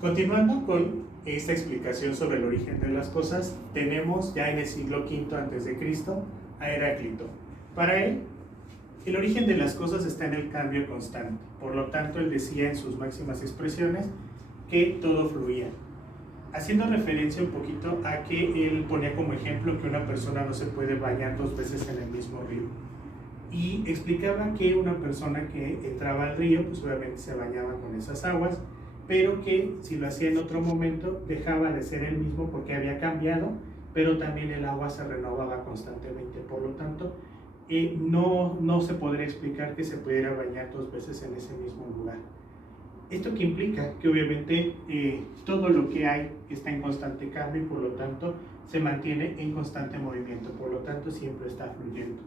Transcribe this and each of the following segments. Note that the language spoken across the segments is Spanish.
Continuando con esta explicación sobre el origen de las cosas, tenemos ya en el siglo V a.C. a Heráclito. Para él, el origen de las cosas está en el cambio constante. Por lo tanto, él decía en sus máximas expresiones que todo fluía, haciendo referencia un poquito a que él ponía como ejemplo que una persona no se puede bañar dos veces en el mismo río. Y explicaba que una persona que entraba al río, pues obviamente se bañaba con esas aguas, pero que si lo hacía en otro momento dejaba de ser el mismo porque había cambiado, pero también el agua se renovaba constantemente. Por lo tanto, no se podría explicar que se pudiera bañar dos veces en ese mismo lugar. ¿Esto que implica? Que obviamente todo lo que hay está en constante cambio y por lo tanto se mantiene en constante movimiento, por lo tanto siempre está fluyendo.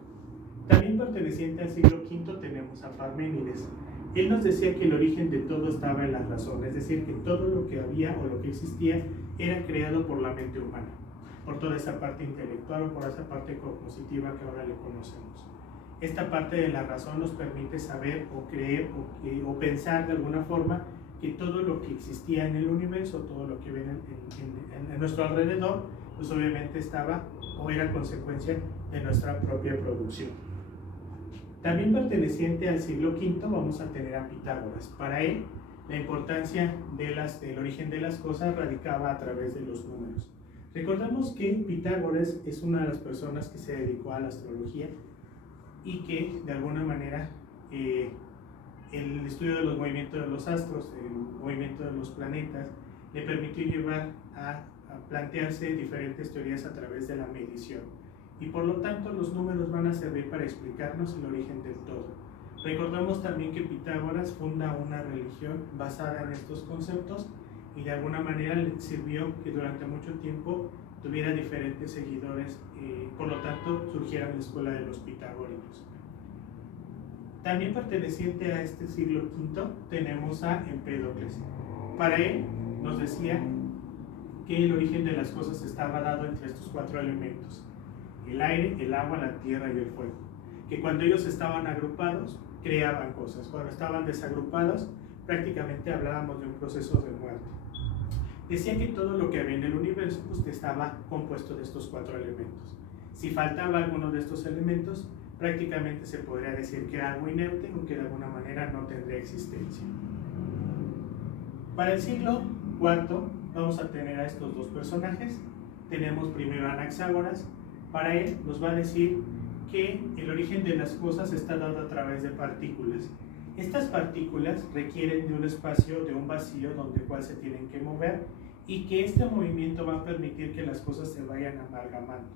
También perteneciente al siglo V tenemos a Parménides. Él nos decía que el origen de todo estaba en la razón, es decir, que todo lo que había o lo que existía era creado por la mente humana, por toda esa parte intelectual o por esa parte cognitiva que ahora le conocemos. Esta parte de la razón nos permite saber o creer o pensar de alguna forma que todo lo que existía en el universo, todo lo que viene en nuestro alrededor, pues obviamente estaba o era consecuencia de nuestra propia producción. También perteneciente al siglo V vamos a tener a Pitágoras. Para él, la importancia del origen de las cosas radicaba a través de los números. Recordamos que Pitágoras es una de las personas que se dedicó a la astrología y que de alguna manera el estudio de los movimientos de los astros, el movimiento de los planetas, le permitió llevar a plantearse diferentes teorías a través de la medición. Y por lo tanto los números van a servir para explicarnos el origen del todo. Recordamos también que Pitágoras funda una religión basada en estos conceptos y de alguna manera le sirvió que durante mucho tiempo tuviera diferentes seguidores, por lo tanto surgiera la escuela de los pitagóricos. También perteneciente a este siglo V tenemos a Empédocles. Para él nos decía que el origen de las cosas estaba dado entre estos cuatro elementos: el aire, el agua, la tierra y el fuego. Que cuando ellos estaban agrupados, creaban cosas. Cuando estaban desagrupados, prácticamente hablábamos de un proceso de muerte. Decía que todo lo que había en el universo pues, estaba compuesto de estos cuatro elementos. Si faltaba alguno de estos elementos, prácticamente se podría decir que era algo inerte o que de alguna manera no tendría existencia. Para el siglo IV vamos a tener a estos dos personajes. Tenemos primero a Anaxágoras. Para él nos va a decir que el origen de las cosas está dado a través de partículas. Estas partículas requieren de un espacio, de un vacío donde cual se tienen que mover y que este movimiento va a permitir que las cosas se vayan amalgamando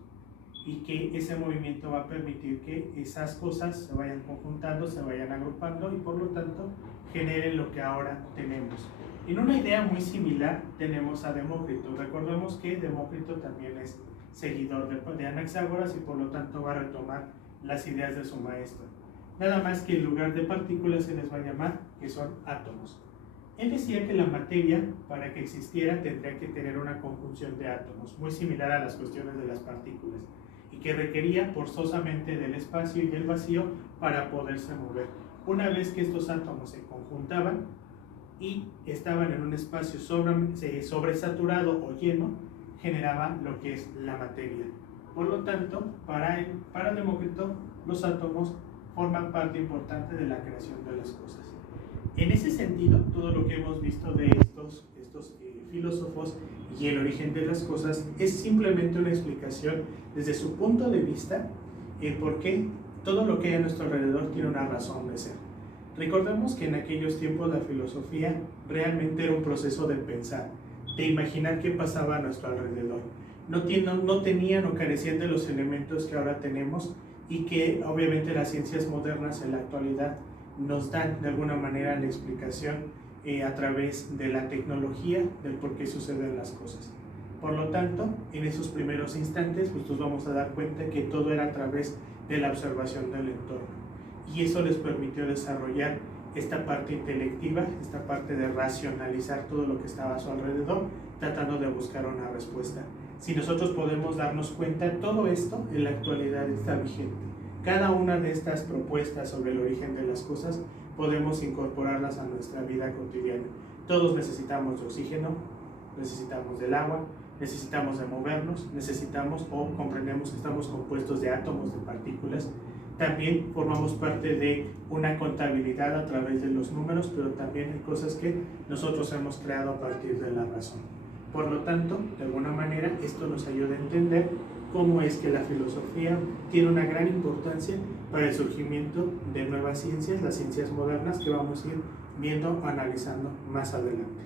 y que ese movimiento va a permitir que esas cosas se vayan conjuntando, se vayan agrupando y por lo tanto generen lo que ahora tenemos. En una idea muy similar tenemos a Demócrito. Recordemos que Demócrito también es seguidor de Anaxágoras y por lo tanto va a retomar las ideas de su maestro. Nada más que en lugar de partículas se les va a llamar que son átomos. Él decía que la materia, para que existiera, tendría que tener una conjunción de átomos, muy similar a las cuestiones de las partículas, y que requería forzosamente del espacio y el vacío para poderse mover. Una vez que estos átomos se conjuntaban y estaban en un espacio sobresaturado o lleno, generaba lo que es la materia. Por lo tanto, para Demócrito, los átomos forman parte importante de la creación de las cosas. En ese sentido, todo lo que hemos visto de estos filósofos y el origen de las cosas es simplemente una explicación desde su punto de vista el por qué todo lo que hay a nuestro alrededor tiene una razón de ser. Recordemos que en aquellos tiempos la filosofía realmente era un proceso de pensar, de imaginar qué pasaba a nuestro alrededor. No tenían o carecían de los elementos que ahora tenemos y que obviamente las ciencias modernas en la actualidad nos dan de alguna manera la explicación a través de la tecnología del por qué suceden las cosas. Por lo tanto, en esos primeros instantes pues nos vamos a dar cuenta que todo era a través de la observación del entorno y eso les permitió desarrollar esta parte intelectiva, esta parte de racionalizar todo lo que estaba a su alrededor, tratando de buscar una respuesta. Si nosotros podemos darnos cuenta, todo esto en la actualidad está vigente. Cada una de estas propuestas sobre el origen de las cosas podemos incorporarlas a nuestra vida cotidiana. Todos necesitamos de oxígeno, necesitamos del agua, necesitamos de movernos, necesitamos o comprendemos que estamos compuestos de átomos, de partículas. También formamos parte de una contabilidad a través de los números, pero también hay cosas que nosotros hemos creado a partir de la razón. Por lo tanto, de alguna manera, esto nos ayuda a entender cómo es que la filosofía tiene una gran importancia para el surgimiento de nuevas ciencias, las ciencias modernas, que vamos a ir viendo, analizando más adelante.